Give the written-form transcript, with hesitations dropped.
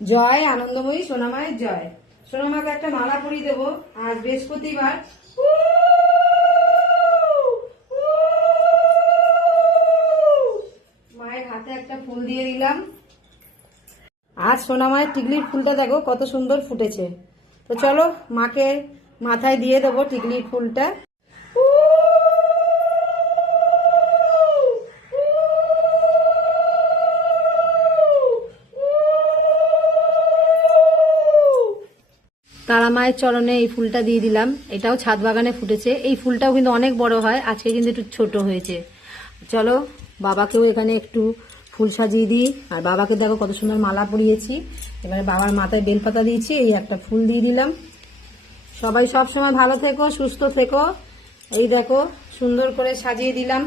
জয় আনন্দময়ী সোনামায়ের জয়। সোনামাকে একটা মালা পরিয়ে দেবো, আজ বৃহস্পতিবার। মায়ের হাতে একটা ফুল দিয়ে দিলাম। আজ সোনামায়ের টিকলির ফুলটা দেখো কত সুন্দর ফুটেছে। তো চলো মাকে মাথায় দিয়ে দেবো টিকলির ফুলটা। তারা মায়ের চরণে এই ফুলটা দিয়ে দিলাম। এটাও ছাদ বাগানে ফুটেছে। এই ফুলটাও কিন্তু অনেক বড় হয়, আজকে কিন্তু একটু ছোট হয়েছে। চলো বাবাকেও এখানে একটু ফুল সাজিয়ে দিই। আর বাবাকে দেখো কত সুন্দর মালা পরিয়েছি। এবারে বাবার মাথায় বেলপাতা দিয়েছি, এই একটা ফুল দিয়ে দিলাম। সবাই সব সময় ভালো থেকো, সুস্থ থেকো। এই দেখো সুন্দর করে সাজিয়ে দিলাম।